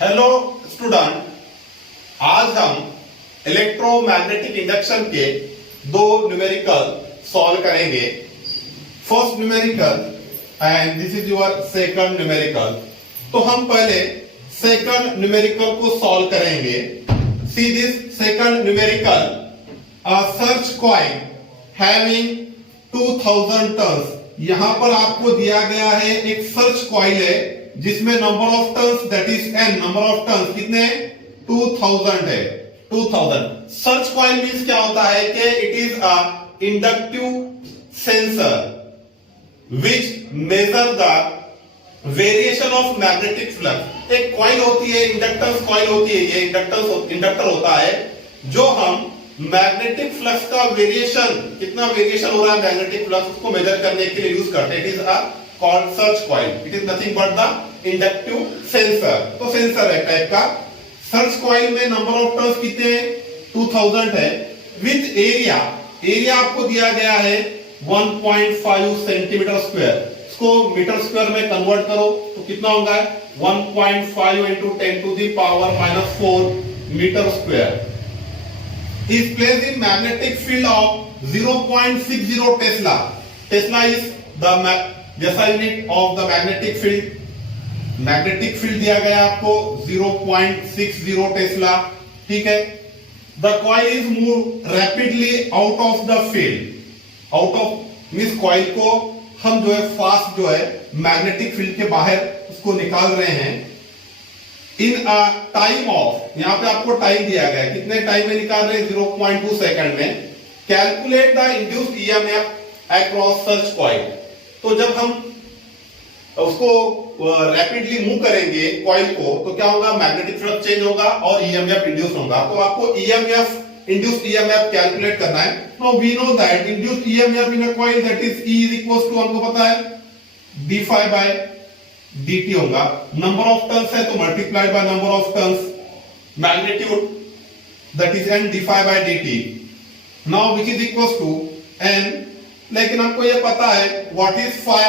Hello student, आज हम electromagnetic induction के दो न्यूमेरिकल सॉल्व करेंगे। First numerical and this is your second numerical. तो हम पहले सेकंड न्यूमेरिकल को सॉल्व करेंगे। See this second numerical, a search coin having 2000 turns. यहां पर आपको दिया गया है एक सर्च कॉइल है जिसमें number of turns that is n, number of turns कितने 2000 है। 2000 सर्च कॉइल मींस क्या होता है कि it is a inductive sensor which measure the variation of magnetic flux. एक कॉइल होती है, इंडक्टर्स कॉइल होती है, ये इंडक्टर होता है जो हम मैग्नेटिक फ्लक्स का वेरिएशन, कितना वेरिएशन हो रहा है मैग्नेटिक फ्लक्स, उसको मेजर करने के लिए यूज करते हैं। It is a called search coil. It is nothing but the inductive sensor. तो सेंसर है टाइप का। सर्च कॉइल में नंबर ऑफ टर्न्स कितने 2000 है विथ एरिया आपको दिया गया है 1.5 सेंटीमीटर स्क्वायर। इसको मीटर स्क्वायर में कन्वर्ट करो तो कितना होगा 1.5 into 10 to the power minus 4 metre square is placed in magnetic field of 0.60 tesla. Tesla is the जैसा unit of the magnetic field. Magnetic field दिया गया आपको 0.60 टेस्ला, ठीक है। The coil is move rapidly out of the field. Out of means coil को हम जो है फास्ट जो है मैग्नेटिक फील्ड के बाहर उसको निकाल रहे हैं इन अ टाइम ऑफ, यहां पे आपको टाइम दिया गया है, कितने टाइम में निकाल रहे हैं 0.2 सेकंड में। Calculate the induced EMF across search coil. तो जब हम उसको रैपिडली मूव करेंगे कॉइल को तो क्या होगा, मैग्नेटिक फ्लक्स चेंज होगा और ईएमएफ इंड्यूस होगा। तो आपको ईएमएफ इंड्यूस्ड ईएमएफ कैलकुलेट करना है। Now we know that induced EMF in a coil that is E is equal to, हमको पता है d∅ बाय dt होगा। नंबर ऑफ टर्न्स है तो multiplied by number of turns, magnitude that is n d∅ by dt now which is equal to n। लेकिन हमको ये पता है what is phi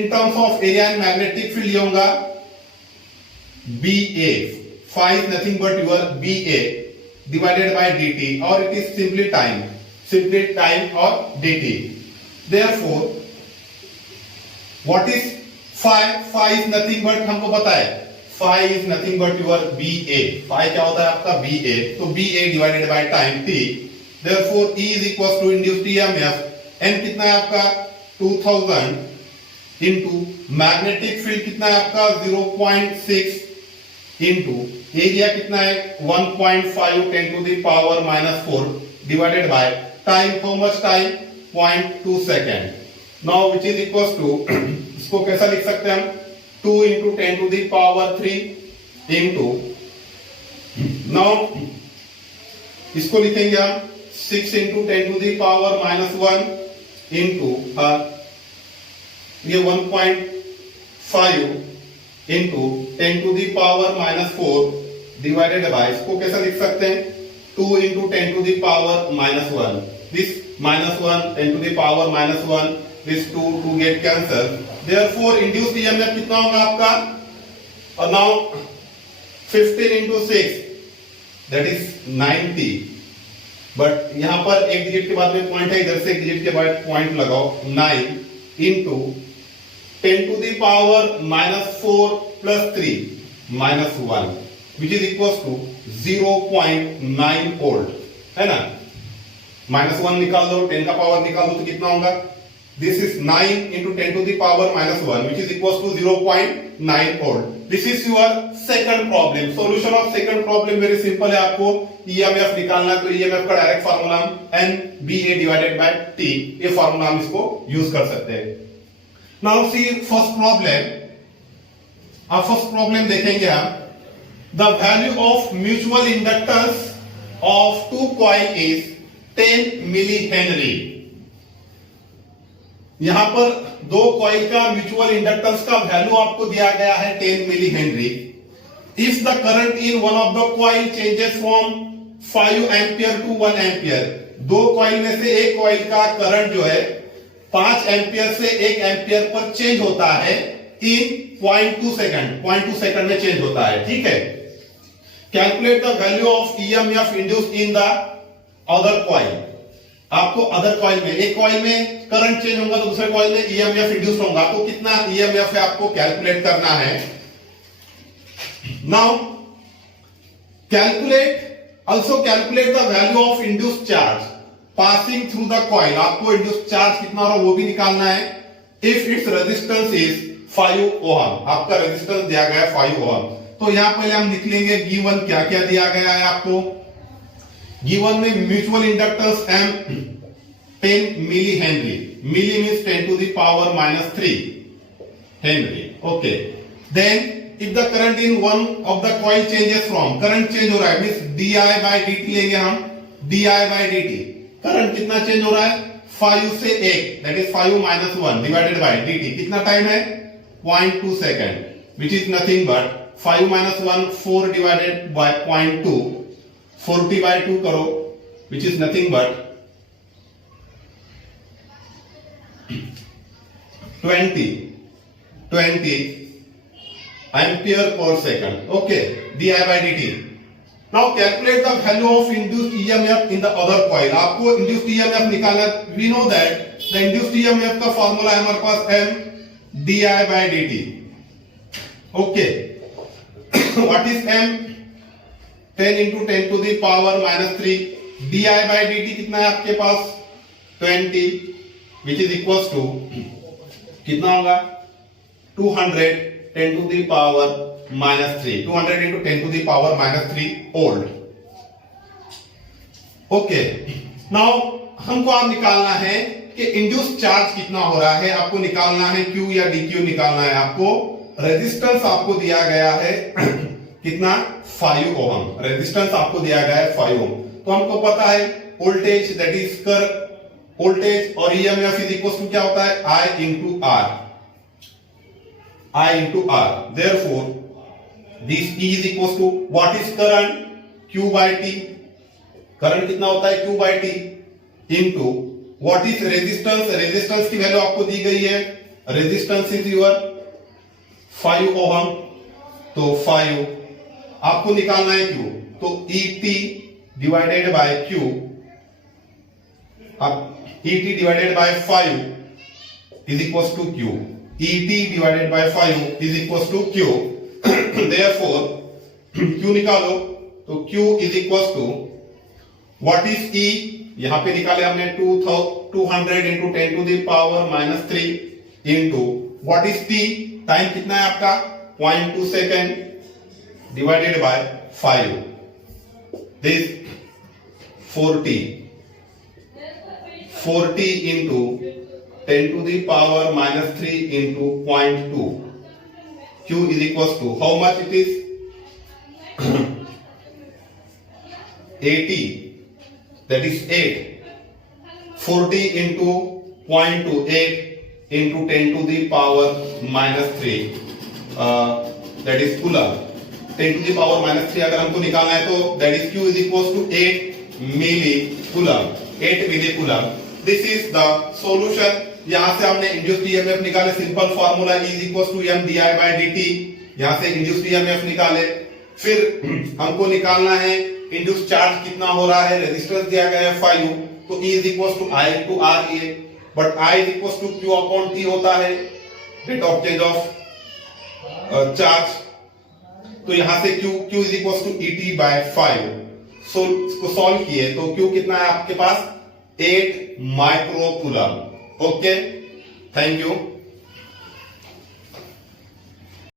in terms of area and magnetic field, ये होगा BA। Phi is nothing but your BA divided by dt और it is simply time और dt। Therefore what is phi is nothing but, हमको पता है phi is nothing but your BA। Phi क्या होता है आपका BA, तो BA divided by time t। Therefore E is equal to induced EMF n कितना है आपका 2000 इंटू मैग्नेटिक फील्ड कितना है आपका 0.6 इंटू एरिया कितना है 1.5 10 to the power minus 4 divided by time, how much time 0.2 second. Now which is equal to, इसको कैसा लिख सकते हैं हम 2 into 10 to the power 3 into, now इसको लिखेंगे हम 6 into 10 to the power minus 1 into ये 1.5 into 10 to the power minus 4 divided by, इसको कैसा लिख सकते हैं 2 into 10 to the power minus 1, this minus 1 10 to the power minus 1, this 2 get cancel. Therefore induced EMF कितना होगा आपका, और now 15 into 6 that is 90। But यहां पर एक डिजिट के बाद में पॉइंट है, इधर से एक डिजिट के बाद पॉइंट लगाओ 9 into 10 to the power minus 4 plus 3 minus 1 which is equal to 0.9 volt, है ना। माइनस 1 निकाल दो, 10 का पावर निकाल दो तो कितना होगा, this is 9 into 10 to the power minus 1 which is equal to 0.9 volt. This is your second problem. Solution of second problem very simple है, आपको ईएमएफ निकालना है तो ईएमएफ का direct formula n BA divided by t, ये formula हम इसको use कर सकते हैं। Now see first problem. अब फर्स्ट प्रॉब्लम देखेंगे हम, the value of mutual inductance of to coil is 10 milli henry. यहां पर दो कॉइल का म्यूचुअल इंडक्टेंस का वैल्यू आपको दिया गया है 10 milli henry. If the current in one of the coil changes from 5 ampere to 1 ampere, दो कॉइल में से एक कॉइल का करंट जो है 5 एम्पियर से 1 एम्पियर पर चेंज होता है इन 0.2 सेकंड में चेंज होता है, ठीक है। Calculate the value of EMF induced in the other coil. आपको अदर कॉइल में, एक कॉइल में करंट चेंज होगा तो दूसरे कॉइल में ईएमएफ इंड्यूस्ड होगा, तो कितना ईएमएफ है आपको कैलकुलेट करना है। Now also calculate the value of induced charge passing through the coil। आपको induced charge कितना हो रहा है वो भी निकालना है। if its resistance is 5 ohm, आपका रेजिस्टेंस दिया गया है 5 ohm, तो यहां पहले हम लिख लेंगे गिवन क्या क्या दिया गया है आपको। गिवन में mutual inductance M 10 milli henry, milli means 10 to the power -3 henry. Okay, then if the current in one of the coil changes from, current change हो रहा है मींस di by dt लेंगे हम, di by dt, करंट कितना change हो रहा है 5 से 1, that is 5 - 1 divided by dt, कितना टाइम है 0.2 second, which is nothing but 5 - 1 4 divided bye 0.2, 40 by 2 करो, which is nothing but 20 ampere per second. Okay, di by dt. Now calculate the value of induced EMF in the other coil। आपको induced EMF निकालना, we know that the induced EMF का formula है हमारे पास M di by dt। Okay, what is M? 10 into 10 to the power -3, di by dt कितना है आपके पास 20, which is equals to कितना होगा 200 10 to the power -3, 200 into 10 to the power -3 old. Okay, now हमको आप निकालना है कि इंड्यूस्ड चार्ज कितना हो रहा है, आपको निकालना है Q या DQ निकालना है आपको। रेजिस्टेंस आपको दिया गया है कितना 5 ओम, रेजिस्टेंस आपको दिया गया है 5 ओम, तो हमको पता है वोल्टेज दैट इज कर वोल्टेज और ईएमएफ इज इक्वल टू क्या होता है I into R, I into R। Therefore, this E is equals to what is current Q by T, current कितना होता है Q by T into what is resistance, resistance की value आपको दी गई है, रेजिस्टेंस इज योर 5 ओम, तो 5 आपको निकालना है Q, तो ET डिवाइडेड बाय Q, अब ET divided by 5 is equals to Q, ET divided by 5 is equals to Q। Therefore, Q निकालो, तो Q is equals to what is E, यहां पे निकाले हमने 200 into 10 to the power -3 into what is T, time कितना है आपका 0.2 second divided by 5, this 40 into 10 to the power -3 into 0.2, Q is equals to how much it is 80, that is 8, 40 into 0.2, 8 into 10 to the power -3, that is coulomb, 10 to the power -3 अगर हमको निकालना है तो that is Q is equals to 8 milli coulomb, 8 milli coulomb। This is the solution। यहां से हमने induced EMF निकाले, simple formula E equals to M di by dt, यहां से इंड्यूस्ड ईएमएफ निकाले। फिर हमको निकालना है इंड्यूस्ड चार्ज कितना हो रहा है, रेजिस्टेंस दिया गया है 5, तो E equals to I into RA, but I equals to Q upon T होता है, rate of change of charge, तो यहां से Q equals to ET by 5। So इसको सॉल्व किए तो Q कितना है आपके पास 8 micro coulomb. Okay, thank you.